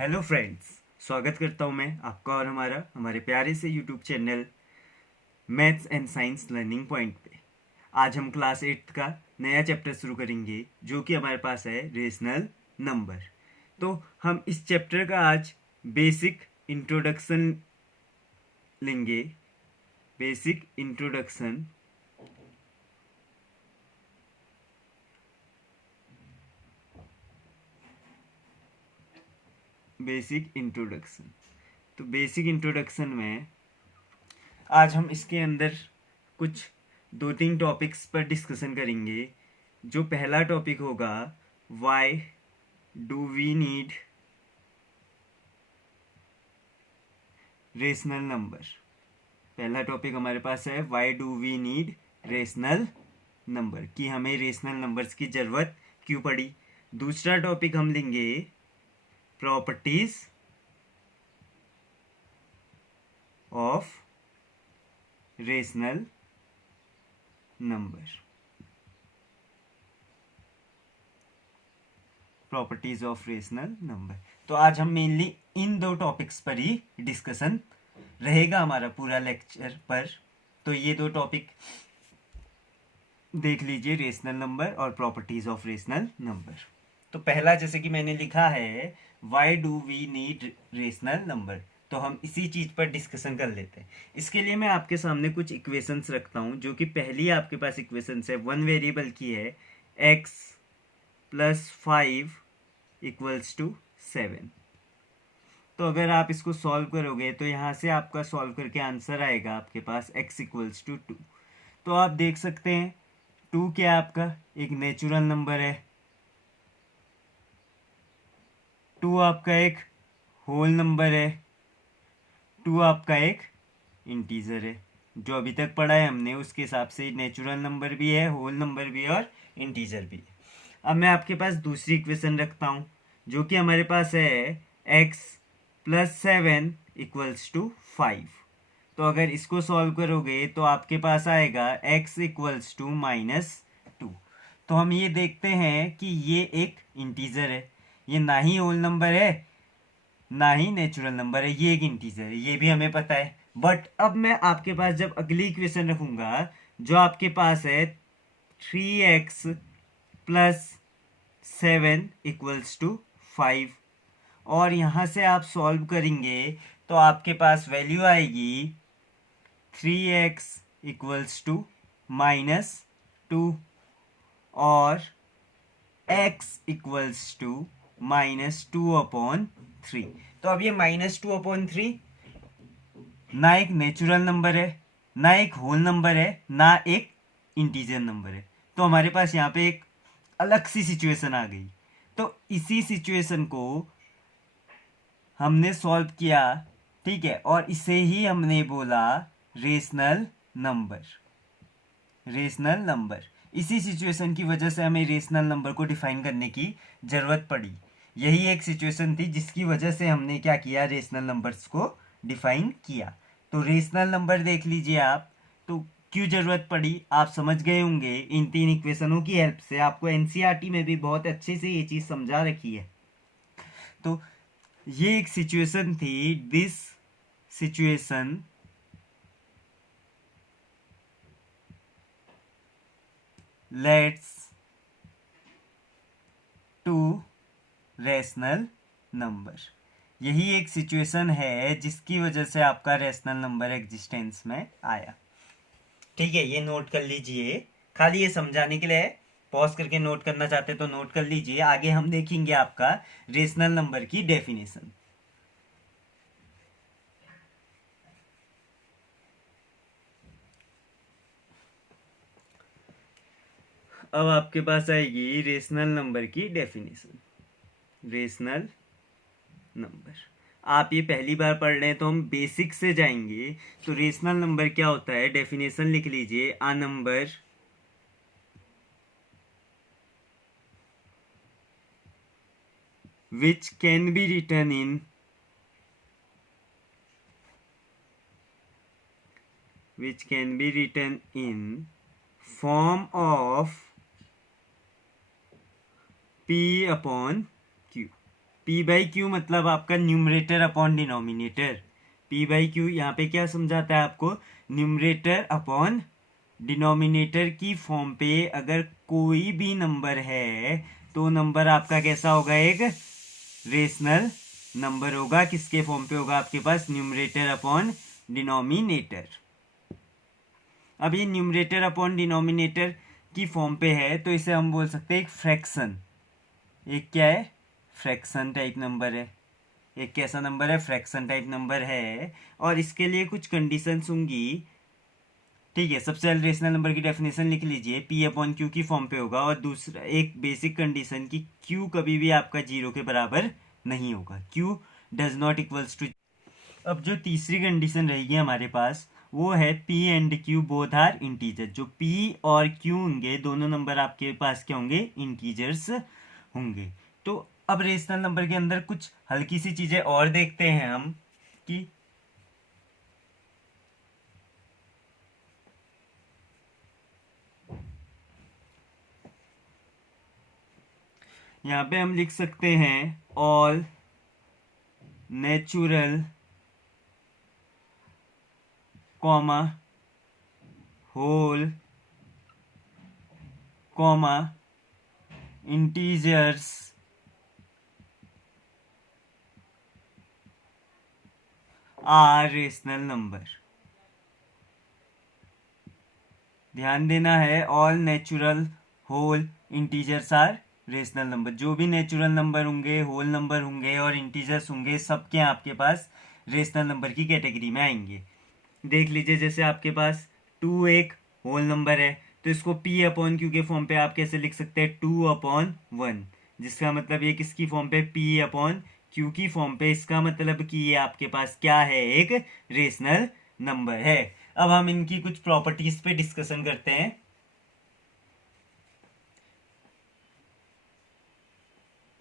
Hello friends, स्वागत करता हूं मैं आपका और हमारे प्यारे से YouTube channel maths and science learning point पे। आज हम क्लास 8 का नया चैप्टर शुरू करेंगे जो कि हमारे पास है रेशनल नंबर। तो हम इस चैप्टर का आज बेसिक इंट्रोडक्शन लेंगे। बेसिक इंट्रोडक्शन बेसिक इंट्रोडक्शन तो बेसिक इंट्रोडक्शन में आज हम इसके अंदर कुछ 2-3 टॉपिक्स पर डिस्कशन करेंगे। जो पहला टॉपिक होगा, why do we need rational number. पहला टॉपिक हमारे पास है why do we need rational number, कि हमें रेशनल नंबर्स की ज़रूरत क्यों पड़ी। दूसरा टॉपिक हम लेंगे properties of rational number. Properties of rational number. तो आज हम मेनली इन दो टॉपिक्स पर ही डिस्कशन रहेगा हमारा पूरा लेक्चर पर। तो ये दो टॉपिक देख लीजिए, रेशनल नंबर और प्रॉपर्टीज ऑफ रेशनल नंबर। तो पहला, जैसे कि मैंने लिखा है, why do we need rational number, तो हम इसी चीज पर डिस्कशन कर लेते हैं। इसके लिए मैं आपके सामने कुछ इक्वेशंस रखता हूं, जो कि पहली आपके पास इक्वेशंस है वन वेरिएबल की है, x प्लस 5 इक्वल्स टू 7। तो अगर आप इसको सॉल्व करोगे तो यहाँ से आपका सॉल्व करके आंसर आएगा आपके पास x इक्वल्स टू 2। तो आप देख सकते हैं 2 क्या आपका एक नेचुरल नंबर है, 2 आपका एक होल नंबर है, 2 आपका एक इंटीजर है। जो अभी तक पढ़ा है हमने उसके हिसाब से नेचुरल नंबर भी है, होल नंबर भी है और इंटीजर भी है। अब मैं आपके पास दूसरी इक्वेशन रखता हूँ, जो कि हमारे पास है x प्लस 7 इक्वल्स टू 5। तो अगर इसको सॉल्व करोगे तो आपके पास आएगा x इक्वल्स टू -2। तो हम ये देखते हैं कि ये एक इंटीजर है, ये ना ही होल नंबर है ना ही नेचुरल नंबर है, ये एक इंटीजर है, ये भी हमें पता है। बट अब मैं आपके पास जब अगली इक्वेशन रखूंगा, जो आपके पास है 3x प्लस 7 इक्वल्स टू 5, और यहाँ से आप सॉल्व करेंगे तो आपके पास वैल्यू आएगी 3x इक्वल्स टू -2 और x इक्वल्स टू -2/3। तो अब ये -2/3 ना एक नेचुरल नंबर है, ना एक होल नंबर है, ना एक इंटीजर नंबर है। तो हमारे पास यहाँ पे एक अलग सी सिचुएशन आ गई। तो इसी सिचुएशन को हमने सॉल्व किया, ठीक है, और इसे ही हमने बोला रेशनल नंबर। रेशनल नंबर, इसी सिचुएशन की वजह से हमें रेशनल नंबर को डिफाइन करने की ज़रूरत पड़ी। यही एक सिचुएशन थी जिसकी वजह से हमने क्या किया, रेशनल नंबर्स को डिफाइन किया। तो रेशनल नंबर देख लीजिए आप, तो क्यों ज़रूरत पड़ी आप समझ गए होंगे। इन 3 इक्वेशनों की हेल्प से आपको एनसीईआरटी में भी बहुत अच्छे से ये चीज़ समझा रखी है। तो ये एक सिचुएशन थी, this situation lets to rational number. यही एक सिचुएशन है जिसकी वजह से आपका रेशनल नंबर एग्जिस्टेंस में आया। ठीक है, ये नोट कर लीजिए, खाली ये समझाने के लिए। पॉज करके नोट करना चाहते तो नोट कर लीजिए, आगे हम देखेंगे आपका रेशनल नंबर की डेफिनेशन। अब आपके पास आएगी रेशनल नंबर की डेफिनेशन। रेशनल नंबर, आप ये पहली बार पढ़ रहे हैं तो हम बेसिक से जाएंगे। तो रेशनल नंबर क्या होता है, डेफिनेशन लिख लीजिए, a number which can be written in form of p upon q। p P by Q मतलब आपका numerator upon denominator. P by Q यहाँ पे क्या समझाता है आपको, न्यूमरेटर अपॉन डिनोमिनेटर की फॉर्म पे अगर कोई भी नंबर है तो नंबर आपका कैसा होगा, एक रेशनल नंबर होगा। किसके फॉर्म पे होगा आपके पास, न्यूमरेटर अपॉन डिनोमिनेटर। अब ये न्यूमरेटर अपॉन डिनोमिनेटर की फॉर्म पे है तो इसे हम बोल सकते हैं एक फ्रैक्शन। एक क्या है, फ्रैक्शन टाइप नंबर है। एक कैसा नंबर है, फ्रैक्शन टाइप नंबर है। और इसके लिए कुछ कंडीशंस होंगी, ठीक है। सबसे पहले रेशनल नंबर की डेफिनेशन लिख लीजिए, पी अपॉन क्यू की फॉर्म पे होगा। और दूसरा एक बेसिक कंडीशन कि क्यू कभी भी आपका जीरो के बराबर नहीं होगा, q does not equals to. अब जो तीसरी कंडीशन रहेगी हमारे पास वो है p and q both are integer. जो पी और क्यू होंगे दोनों नंबर आपके पास क्या होंगे, इंटीजर्स होंगे। तो अब रेशनल नंबर के अंदर कुछ हल्की सी चीजें और देखते हैं हम कि यहाँ पे हम लिख सकते हैं all natural comma whole comma integers are rational number. ध्यान देना है, all natural whole integers are rational number. जो भी नेचुरल नंबर होंगे, होल नंबर होंगे और इंटीजर्स होंगे, सबके आपके पास रेशनल नंबर की कैटेगरी में आएंगे। देख लीजिए, जैसे आपके पास टू एक होल नंबर है तो इसको पी अपॉन क्यू के फॉर्म पे आप कैसे लिख सकते हैं, टू अपॉन वन। जिसका मतलब ये किसकी फॉर्म पे, पी अपॉन क्यू की फॉर्म पे। इसका मतलब कि ये आपके पास क्या है, एक रेशनल नंबर है। अब हम इनकी कुछ प्रॉपर्टीज पे डिस्कशन करते हैं।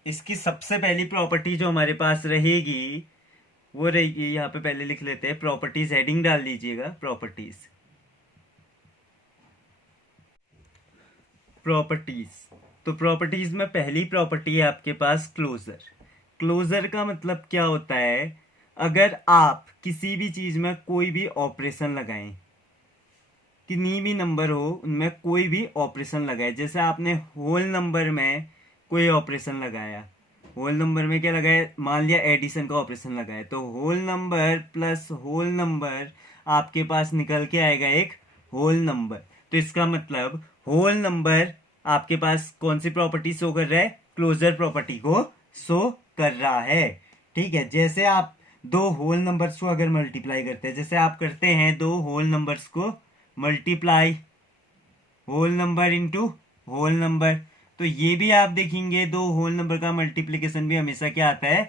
इसकी सबसे पहली प्रॉपर्टी जो हमारे पास रहेगी वो रहेगी, यहाँ पे पहले लिख लेते हैं, प्रॉपर्टीज हेडिंग डाल दीजिएगा, प्रॉपर्टीज। प्रॉपर्टीज, तो प्रॉपर्टीज में पहली प्रॉपर्टी है आपके पास क्लोजर। क्लोजर का मतलब क्या होता है, अगर आप किसी भी चीज में कोई भी ऑपरेशन लगाएं, कितनी भी नंबर हो उनमें कोई भी ऑपरेशन लगाए, जैसे आपने होल नंबर में कोई ऑपरेशन लगाया, होल नंबर में क्या लगाया, मान लिया एडिशन का ऑपरेशन लगाया, तो whole number plus whole number आपके पास निकल के आएगा एक होल नंबर। तो इसका मतलब होल नंबर आपके पास कौन सी प्रॉपर्टी शो कर रहा है, क्लोजर प्रॉपर्टी को शो कर रहा है। ठीक है, जैसे आप दो होल नंबर्स को अगर मल्टीप्लाई करते हैं, जैसे आप करते हैं दो होल नंबर्स को multiply, whole number into whole number, तो ये भी आप देखेंगे दो होल नंबर का मल्टीप्लीकेशन भी हमेशा क्या आता है,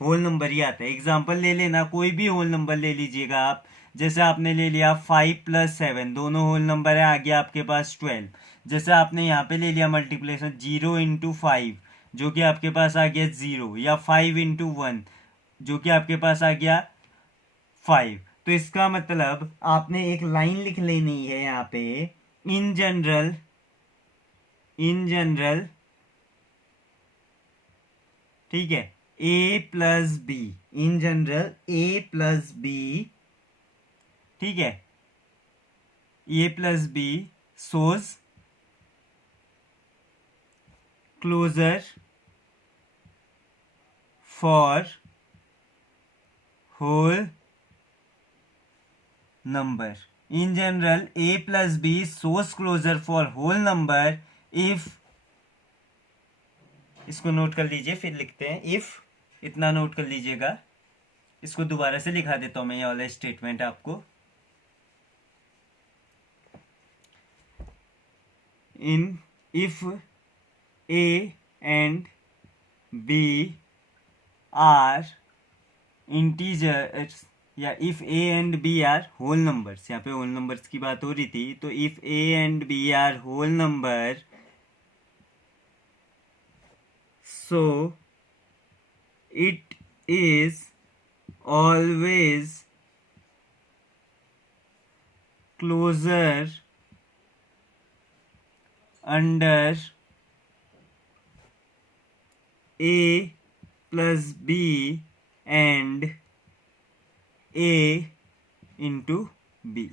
होल नंबर ही आता है। एग्जांपल ले लेना, कोई भी होल नंबर ले लीजिएगा आप, जैसे आपने ले लिया 5 + 7, दोनों होल नंबर है, आ गया आपके पास 12। जैसे आपने यहाँ पे ले लिया मल्टीप्लीकेशन 0 × 5, जो कि आपके पास आ गया 0, या 5 × 1 जो कि आपके पास आ गया 5। तो इसका मतलब आपने एक लाइन लिख लेनी है यहाँ पे, इन जनरल, इन जनरल, ठीक है, A + B, in general A + B, ठीक है, A + B shows closure for whole number. In general, A + B shows closure for whole number if, इसको नोट कर लीजिए, फिर लिखते हैं इफ, इतना नोट कर लीजिएगा। इसको दोबारा से लिखा देता हूं मैं, ये वाला स्टेटमेंट आपको, in if A and B are integers, या if A and B are whole numbers, यहाँ पे होल नंबर्स की बात हो रही थी, तो if A and B are whole number, so it is always closer under A plus b and a into b.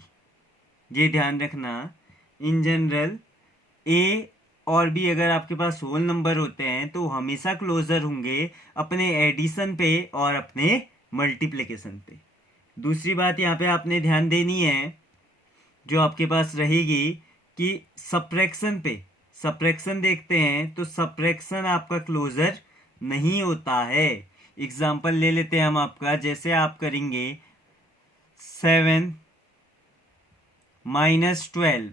ये ध्यान रखना, इन जनरल ए और बी अगर आपके पास होल नंबर होते हैं तो हमेशा क्लोजर होंगे अपने एडिशन पे और अपने मल्टीप्लिकेशन पे। दूसरी बात यहाँ पे आपने ध्यान देनी है जो आपके पास रहेगी कि सब्ट्रैक्शन पे, सब्ट्रैक्शन देखते हैं तो सब्ट्रैक्शन आपका क्लोजर नहीं होता है। एग्जाम्पल ले लेते हैं हम आपका, जैसे आप करेंगे 7 माइनस 12,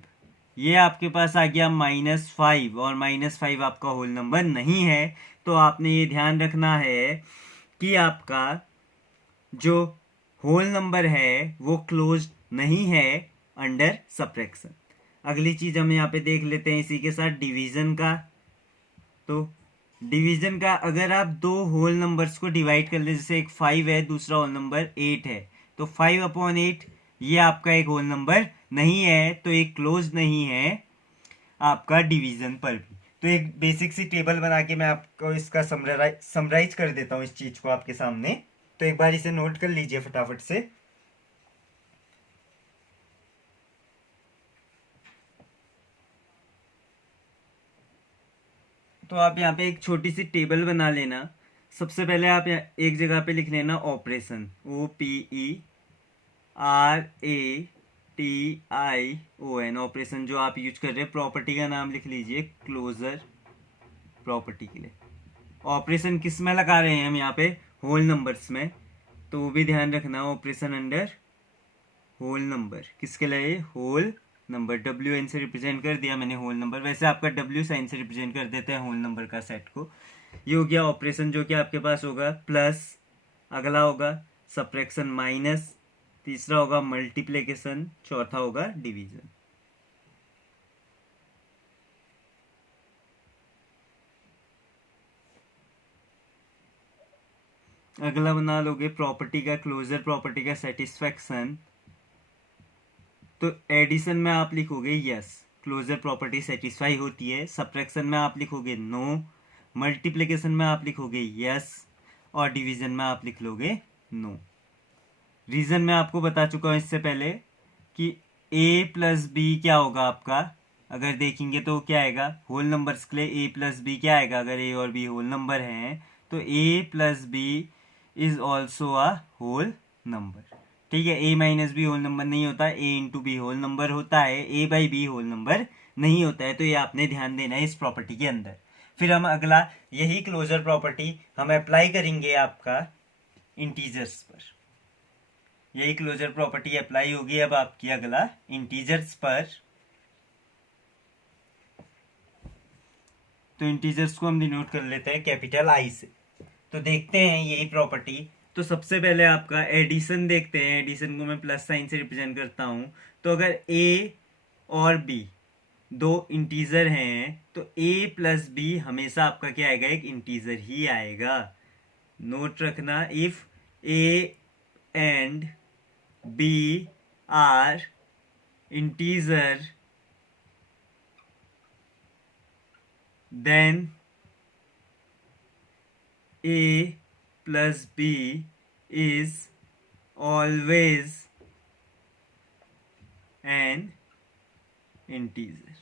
ये आपके पास आ गया -5 और -5 आपका होल नंबर नहीं है। तो आपने ये ध्यान रखना है कि आपका जो होल नंबर है वो क्लोज नहीं है अंडर सब्ट्रैक्शन। अगली चीज हम यहाँ पे देख लेते हैं इसी के साथ डिवीजन का। तो डिवीजन का अगर आप दो होल नंबर्स को डिवाइड कर ले, जैसे एक 5 है दूसरा होल नंबर 8 है, तो 5/8 ये आपका एक होल नंबर नहीं है, तो एक क्लोज नहीं है आपका डिवीजन पर भी। तो एक बेसिक सी टेबल बना के मैं आपको इसका समराइज कर देता हूँ इस चीज को आपके सामने। तो एक बार इसे नोट कर लीजिए फटाफट से। तो आप यहाँ पे एक छोटी सी टेबल बना लेना। सबसे पहले आप एक जगह पे लिख लेना ऑपरेशन, OPERATION, ऑपरेशन जो आप यूज कर रहे हैं। प्रॉपर्टी का नाम लिख लीजिए क्लोजर प्रॉपर्टी के लिए। ऑपरेशन किस में लगा रहे हैं हम यहाँ पे? होल नंबर्स में, तो वो भी ध्यान रखना। ऑपरेशन अंडर होल नंबर किसके लिए? Whole number. WN से रिप्रेजेंट कर दिया मैंने होल नंबर, वैसे आपका W साइन से रिप्रेजेंट कर देते हैं होल नंबर का सेट को। ये हो गया ऑपरेशन जो कि आपके पास होगा प्लस, अगला होगा सब्ट्रैक्शन माइनस, तीसरा होगा मल्टीप्लिकेशन, चौथा होगा डिवीजन। अगला बना लोगे प्रॉपर्टी का, क्लोजर प्रॉपर्टी का सेटिस्फैक्शन। तो एडिशन में आप लिखोगे यस, क्लोजर प्रॉपर्टी सेटिस्फाई होती है। सब्ट्रैक्शन में आप लिखोगे नो, मल्टीप्लिकेशन में आप लिखोगे यस, और डिवीजन में आप लिख लोगे नो। रीजन मैं आपको बता चुका हूं इससे पहले कि a प्लस बी क्या होगा आपका, अगर देखेंगे तो क्या आएगा होल नंबर्स के लिए। a प्लस बी क्या आएगा? अगर a और b होल नंबर हैं तो a plus b is also a whole number. ठीक है, a minus b whole number नहीं होता, a into b whole number होता है, a by b whole number नहीं होता है। तो ये आपने ध्यान देना है इस प्रॉपर्टी के अंदर। फिर हम अगला यही क्लोजर प्रॉपर्टी हम अप्लाई करेंगे आपका इंटीजर्स पर। यही क्लोजर प्रॉपर्टी अप्लाई होगी अब आपकी अगला इंटीजर्स पर। तो इंटीजर्स को हम डिनोट कर लेते हैं कैपिटल आई से। तो देखते हैं यही प्रॉपर्टी। तो सबसे पहले आपका एडिशन देखते हैं। एडिशन को मैं प्लस साइन से रिप्रेजेंट करता हूं। तो अगर a और b दो इंटीजर हैं तो a प्लस बी हमेशा आपका क्या आएगा? एक इंटीजर ही आएगा। नोट रखना, if a and b are integer then a plus b is always an integer।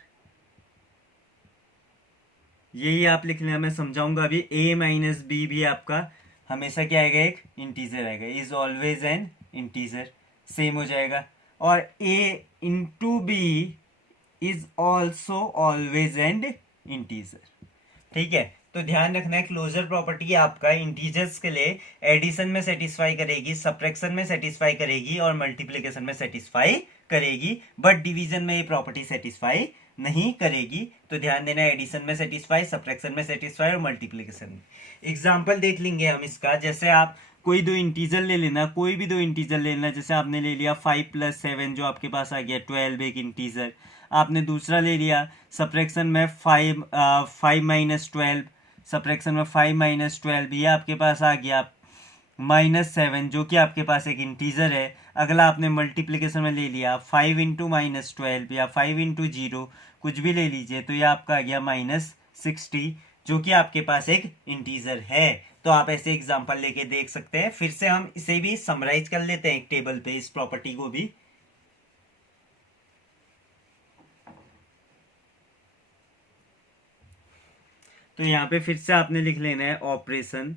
यही आप लिख लेना, मैं समझाऊंगा अभी। a माइनस बी भी आपका हमेशा क्या आएगा? एक इंटीजर आएगा। Is always an integer, same हो जाएगा। और a into b is also always an integer. ठीक है, तो ध्यान रखना है क्लोजर प्रॉपर्टी आपका इंटीजर्स के लिए एडिशन में सेटिस्फाई करेगी, सब्ट्रैक्शन में सेटिस्फाई करेगी और मल्टीप्लिकेशन में सेटिस्फाई करेगी, बट डिवीजन में ये प्रॉपर्टी सेटिस्फाई नहीं करेगी। तो ध्यान देना, एडिशन में सेटिस्फाई, सब्ट्रैक्शन में सेटिस्फाई और मल्टीप्लिकेशन में। एग्जाम्पल देख लेंगे हम इसका। जैसे आप कोई दो इंटीजर ले लेना, कोई भी दो इंटीजर ले लेना। जैसे आपने ले लिया 5 + 7 जो आपके पास आ गया 12, एक इंटीजर। आपने दूसरा ले लिया सब्ट्रैक्शन में 5 -12, सब्ट्रैक्शन में 5 - 12 ये आपके पास आ गया -7 जो कि आपके पास एक इंटीजर है। अगला आपने मल्टीप्लिकेशन में ले लिया 5 × -12 या 5 × 0 कुछ भी ले लीजिए, तो ये आपका आ गया -60 जो कि आपके पास एक इंटीजर है। तो आप ऐसे एग्जांपल लेके देख सकते हैं। फिर से हम इसे भी समराइज कर लेते हैं एक टेबल पे, इस प्रॉपर्टी को भी। तो यहाँ पे फिर से आपने लिख लेना है ऑपरेशन,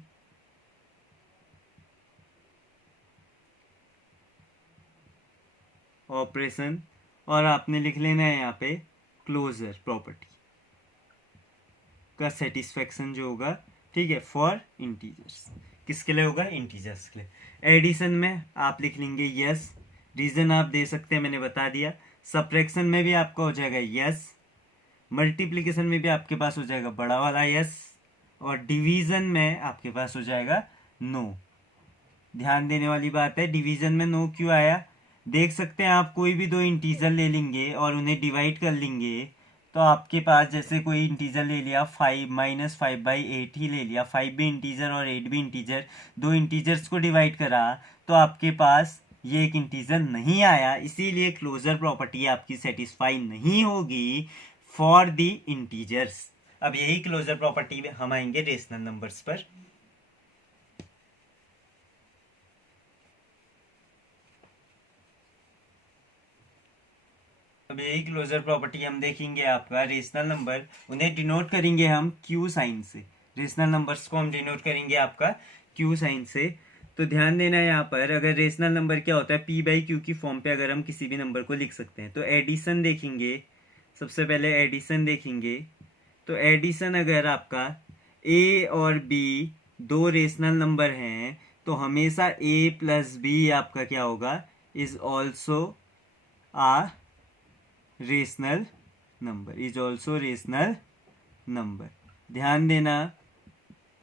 ऑपरेशन, और आपने लिख लेना है यहाँ पे क्लोजर प्रॉपर्टी का सेटिस्फेक्शन जो होगा, ठीक है, फॉर इंटीजर्स। किसके लिए होगा? इंटीजर्स के लिए। एडिशन में आप लिख लेंगे यस, रीजन आप दे सकते हैं, मैंने बता दिया। सब्ट्रैक्शन में भी आपका हो जाएगा यस, मल्टीप्लिकेशन में भी आपके पास हो जाएगा बड़ा वाला यस, और डिवीजन में आपके पास हो जाएगा नो। ध्यान देने वाली बात है, डिवीजन में नो क्यों आया? देख सकते हैं आप, कोई भी दो इंटीजर ले लेंगे और उन्हें डिवाइड कर लेंगे, तो आपके पास जैसे कोई इंटीजर ले लिया 5 -5/8 ही ले लिया, 5 भी इंटीजर और 8 भी इंटीजर, दो इंटीजर्स को डिवाइड करा तो आपके पास ये एक इंटीजर नहीं आया, इसीलिए क्लोजर प्रॉपर्टी आपकी सेटिस्फाई नहीं होगी फॉर द इंटीजर्स। अब यही क्लोजर प्रॉपर्टी में हम आएंगे रेशनल नंबर्स पर। अब यही क्लोजर प्रॉपर्टी हम देखेंगे, आपका रेशनल नंबर, उन्हें डिनोट करेंगे हम क्यू साइन से। रेशनल नंबर्स को हम डिनोट करेंगे आपका क्यू साइन से। तो ध्यान देना है यहाँ पर, अगर रेशनल नंबर क्या होता है, p/q की फॉर्म पे अगर हम किसी भी नंबर को लिख सकते हैं। तो एडिशन देखेंगे, सबसे पहले एडिशन देखेंगे। तो एडिशन अगर आपका a और b दो रेशनल नंबर हैं, तो हमेशा a + b आपका क्या होगा, is also a rational number, is also rational number. ध्यान देना,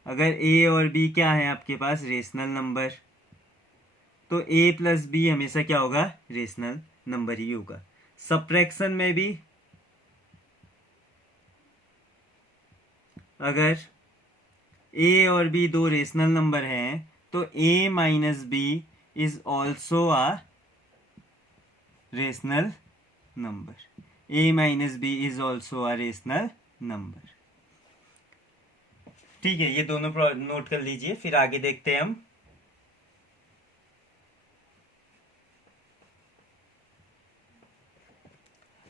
अगर a और b क्या है आपके पास, रेशनल नंबर, तो a + b हमेशा क्या होगा, रेशनल नंबर ही होगा। सब्ट्रैक्शन में भी अगर a और b दो रेशनल नंबर हैं, तो a - b is also a rational number, a - b is also a rational number. ठीक है, ये दोनों नोट कर लीजिए, फिर आगे देखते हैं हम।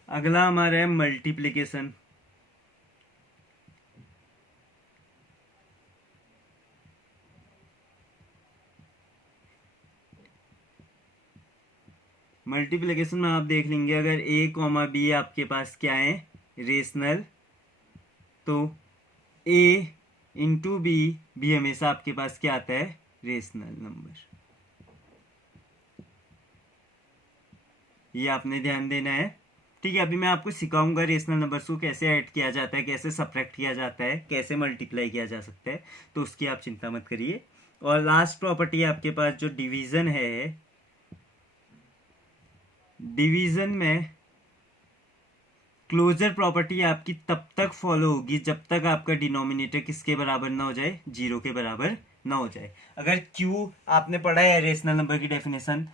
अगला हमारा है मल्टीप्लिकेशन। मल्टीप्लिकेशन में आप देख लेंगे, अगर a, b आपके पास क्या है, रेशनल, तो a × b भी हमेशा आपके पास क्या आता है, रेशनल नंबर। ये आपने ध्यान देना है। ठीक है, अभी मैं आपको सिखाऊंगा रेशनल नंबर्स को कैसे ऐड किया जाता है, कैसे सब्ट्रैक्ट किया जाता है, कैसे मल्टीप्लाई किया जा सकता है, तो उसकी आप चिंता मत करिए। और लास्ट प्रॉपर्टी आपके पास जो डिवीजन है, डिवीजन में क्लोजर प्रॉपर्टी आपकी तब तक फॉलो होगी जब तक आपका डिनोमिनेटर किसके बराबर ना हो जाए, 0 के बराबर ना हो जाए। अगर q आपने पढ़ा है रेशनल नंबर की डेफिनेशन,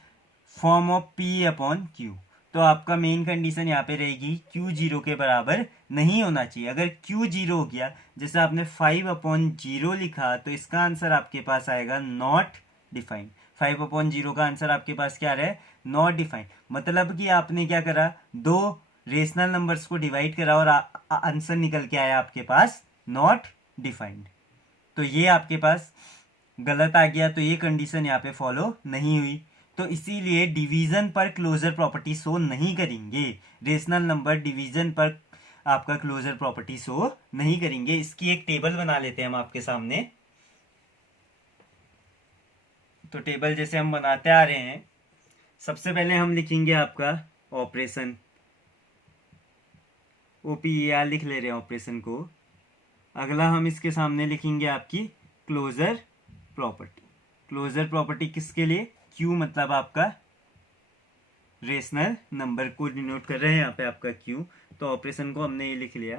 फॉर्म ऑफ p/q, तो आपका मेन कंडीशन यहाँ पे रहेगी q 0 के बराबर नहीं होना चाहिए। अगर q 0 हो गया, जैसे आपने 5/0 लिखा, तो इसका आंसर आपके पास आएगा नॉट डिफाइंड। 5/0 का आंसर आपके पास क्या रहा है, नॉट डिफाइंड। मतलब कि आपने क्या करा, दो रेशनल नंबर्स को डिवाइड करा और आंसर निकल के आया आपके पास नॉट डिफाइंड। तो ये आपके पास गलत आ गया, तो ये कंडीशन यहाँ पे फॉलो नहीं हुई। तो इसीलिए डिवीजन पर क्लोजर प्रॉपर्टी शो नहीं करेंगे, रेशनल नंबर डिवीजन पर आपका क्लोजर प्रॉपर्टी शो नहीं करेंगे। इसकी एक टेबल बना लेते हैं हम आपके सामने। तो टेबल जैसे हम बनाते आ रहे हैं, सबसे पहले हम लिखेंगे आपका ऑपरेशन, OPER लिख ले रहे हैं ऑपरेशन को। अगला हम इसके सामने लिखेंगे आपकी क्लोजर प्रॉपर्टी। क्लोजर प्रॉपर्टी किसके लिए, Q मतलब आपका रेशनल नंबर को डिनोट कर रहे हैं यहाँ पे आपका Q। तो ऑपरेशन को हमने ये लिख लिया।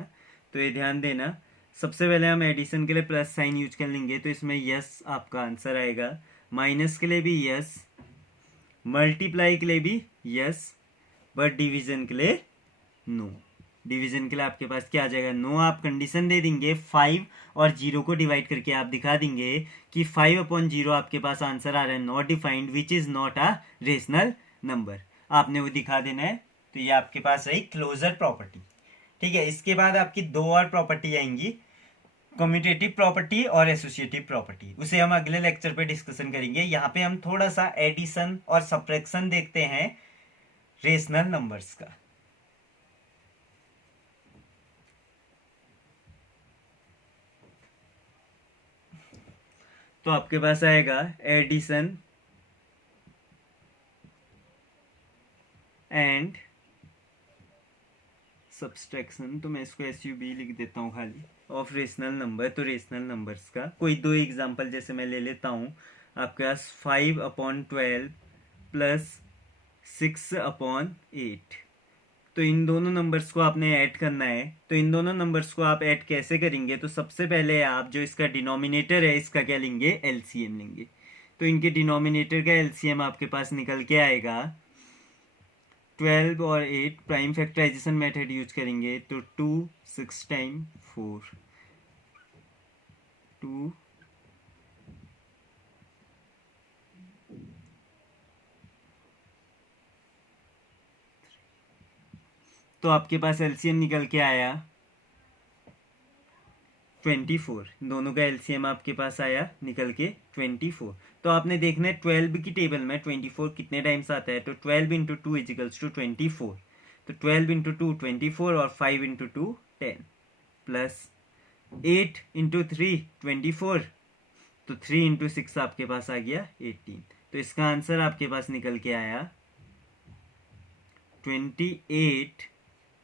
तो ये ध्यान देना, सबसे पहले हम एडिशन के लिए प्लस साइन यूज कर लेंगे, तो इसमें यस आपका आंसर आएगा। माइनस के लिए भी यस, मल्टीप्लाई के लिए भी यस, बट डिवीजन के लिए नो। डिवीजन के लिए आपके पास क्या आ जाएगा, नो आप कंडीशन दे देंगे 5 और 0 को डिवाइड करके आप दिखा देंगे कि 5/0 आपके पास आंसर आ रहा है not defined which is not a rational number, आपने वो दिखा देना है। तो ये आपके पास रही क्लोजर प्रॉपर्टी। ठीक है, इसके बाद आपकी दो और प्रॉपर्टी आएंगी, कम्यूटेटिव प्रॉपर्टी और एसोसिएटिव प्रॉपर्टी, उसे हम अगले लेक्चर पे डिस्कशन करेंगे। यहाँ पे हम थोड़ा सा एडिशन और सब्ट्रैक्शन देखते हैं रेशनल नंबर्स का। तो आपके पास आएगा एडिशन एंड सब्सट्रैक्शन, तो मैं इसको SUB लिख देता हूँ खाली, ऑफ रेशनल नंबर। तो रेशनल नंबर्स का कोई दो एग्जांपल जैसे मैं ले लेता हूँ, आपके पास 5/12 प्लस 6/8। तो इन दोनों नंबर्स को आपने ऐड करना है। तो इन दोनों नंबर्स को आप ऐड कैसे करेंगे, तो सबसे पहले आप जो इसका डिनोमिनेटर है इसका क्या लेंगे, LCM लेंगे। तो इनके डिनोमिनेटर का LCM आपके पास निकल के आएगा 12 और 8, प्राइम फैक्टराइजेशन मेथड यूज करेंगे तो 2 6 टाइम 4 2 तो आपके पास LCM निकल के आया 24, दोनों का LCM आपके पास आया निकल के 24। तो आपने देखना है 12 की टेबल में 24 कितने टाइम्स आता है, तो 12 इंटू 2 इजिकल्स टू 24। तो 12 इंटू 2 24 और 5 इंटू 2 10 प्लस 8 इंटू 3 24, तो 3 इंटू 6 आपके पास आ गया 18। तो इसका आंसर आपके पास निकल के आया 28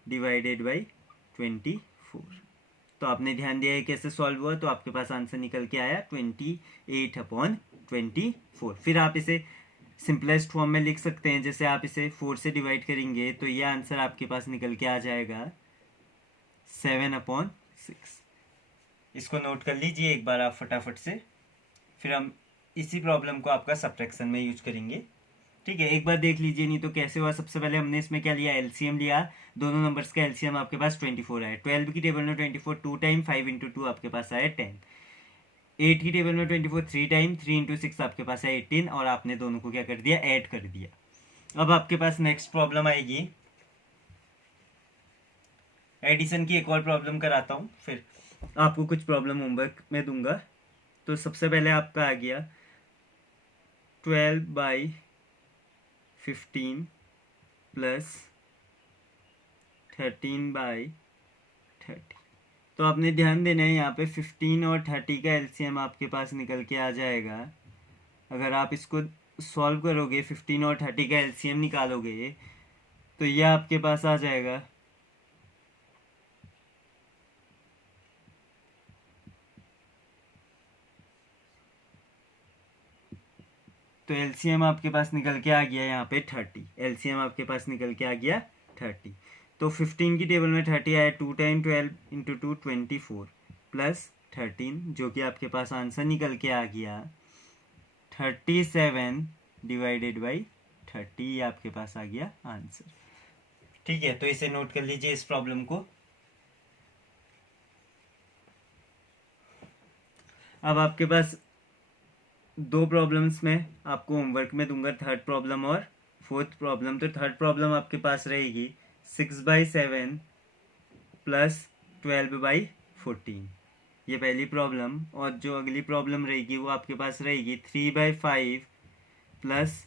डिवाइडेड बाई 24। तो आपने ध्यान दिया है कैसे सॉल्व हुआ, तो आपके पास आंसर निकल के आया 28/24। फिर आप इसे सिंपलेस्ट फॉर्म में लिख सकते हैं, जैसे आप इसे 4 से डिवाइड करेंगे तो ये आंसर आपके पास निकल के आ जाएगा 7/6। इसको नोट कर लीजिए एक बार आप फटाफट से, फिर हम इसी प्रॉब्लम को आपका सब्ट्रैक्शन में यूज करेंगे। ठीक है, एक बार देख लीजिए, नहीं तो कैसे हुआ। सबसे पहले हमने इसमें क्या लिया, LCM लिया, दोनों नंबर्स का LCM आपके पास 24 आया। 12 की टेबल में 24 2 टाइम, 5 इंटू 2 आपके पास आया 10। 8 की टेबल में 24 3 टाइम, 3 इंटू 6 आपके पास आया 18, और आपने दोनों को क्या कर दिया, ऐड कर दिया। अब आपके पास नेक्स्ट प्रॉब्लम आएगी एडिशन की। एक और प्रॉब्लम कराता हूँ, फिर आपको कुछ प्रॉब्लम होमवर्क में दूंगा। तो सबसे पहले आपका आ गया 12/15 प्लस 13/30। तो आपने ध्यान देना है यहाँ पे 15 और 30 का LCM आपके पास निकल के आ जाएगा। अगर आप इसको सॉल्व करोगे, 15 और 30 का LCM निकालोगे, तो यह आपके पास आ जाएगा तो LCM आपके पास निकल के आ गया यहाँ पे 30। LCM आपके पास निकल के आ गया 30। तो 15 की टेबल में 30 आया, 2 टाइम 12 इंटू 2 24 प्लस 13, जो कि आपके पास आंसर निकल के आ गया 37 डिवाइडेड बाई 30, आपके पास आ गया आंसर। ठीक है, तो इसे नोट कर लीजिए इस प्रॉब्लम को। अब आपके पास दो प्रॉब्लम्स में आपको होमवर्क में दूंगा, थर्ड प्रॉब्लम और फोर्थ प्रॉब्लम। तो थर्ड प्रॉब्लम आपके पास रहेगी 6/7 प्लस 12/14, ये पहली प्रॉब्लम। और जो अगली प्रॉब्लम रहेगी वो आपके पास रहेगी 3/5 प्लस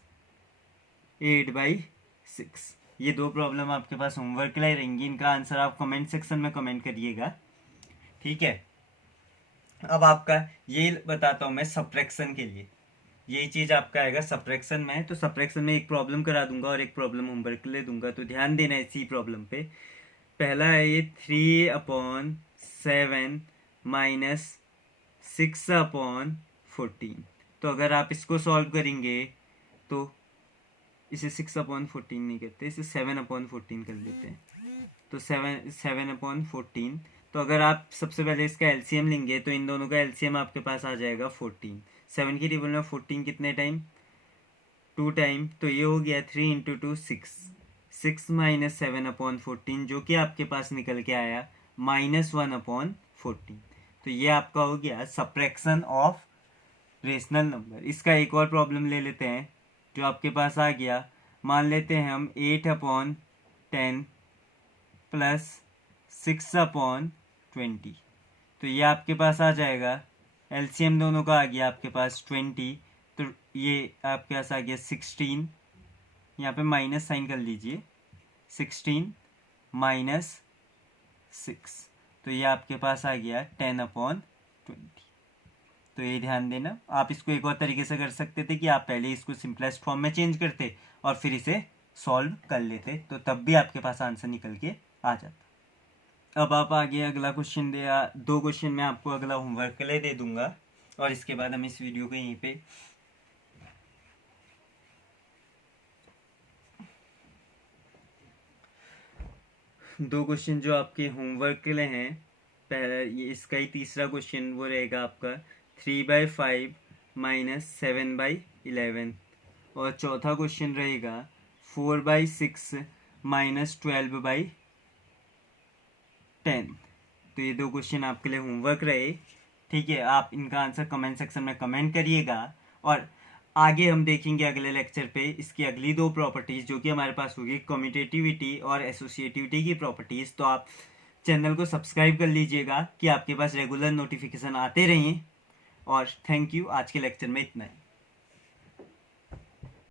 8/6। ये दो प्रॉब्लम आपके पास होमवर्क के लिए रहेंगी। इनका आंसर आप कमेंट सेक्शन में कमेंट करिएगा। ठीक है, अब आपका ये बताता हूँ मैं सब्ट्रैक्शन के लिए। यही चीज आपका आएगा सब्ट्रैक्शन में। तो सब्ट्रैक्शन में एक प्रॉब्लम करा दूंगा और एक प्रॉब्लम होमवर्क के लिए दूंगा, तो ध्यान देना इसी प्रॉब्लम पे। पहला है ये 3/7 माइनस 6/14। तो अगर आप इसको सॉल्व करेंगे तो इसे 6/14 नहीं करते, इसे 7/14 कर लेते हैं। तो 7/14। तो अगर आप सबसे पहले इसका LCM लेंगे तो इन दोनों का LCM आपके पास आ जाएगा 14। 7 की टेबल में 14 कितने टाइम, 2 टाइम, तो ये हो गया 3 इंटू 2 6। 6 माइनस 7/14 जो कि आपके पास निकल के आया -1/14। तो ये आपका हो गया सब्ट्रैक्शन ऑफ रेशनल नंबर। इसका एक और प्रॉब्लम ले लेते हैं जो आपके पास आ गया। मान लेते हैं हम 8/10 प्लस 6/20। तो ये आपके पास आ जाएगा, एलसीएम दोनों का आ गया आपके पास 20। तो ये आपके पास आ गया 16, यहाँ पे माइनस साइन कर लीजिए, 16 माइनस 6। तो ये आपके पास आ गया 10/20। तो ये ध्यान देना। आप इसको एक और तरीके से कर सकते थे कि आप पहले इसको सिंपलेस्ट फॉर्म में चेंज करते और फिर इसे सॉल्व कर लेते, तो तब भी आपके पास आंसर निकल के आ जाता। अब आप आगे अगला क्वेश्चन दे, 2 क्वेश्चन मैं आपको अगला होमवर्क के लिए दे दूंगा और इसके बाद हम इस वीडियो को यहीं पे दो क्वेश्चन जो आपके होमवर्क के लिए हैं। पहला ये, इसका ही तीसरा क्वेश्चन वो रहेगा आपका 3/5 माइनस 7/11 और चौथा क्वेश्चन रहेगा 4/6 माइनस 12/10। तो ये 2 क्वेश्चन आपके लिए होमवर्क रहे। ठीक है, आप इनका आंसर कमेंट सेक्शन में कमेंट करिएगा और आगे हम देखेंगे अगले लेक्चर पे इसकी अगली 2 प्रॉपर्टीज जो कि हमारे पास होगी, कम्यूटेटिविटी और एसोसिएटिविटी की प्रॉपर्टीज। तो आप चैनल को सब्सक्राइब कर लीजिएगा कि आपके पास रेगुलर नोटिफिकेशन आते रहें। और थैंक यू, आज के लेक्चर में इतना ही।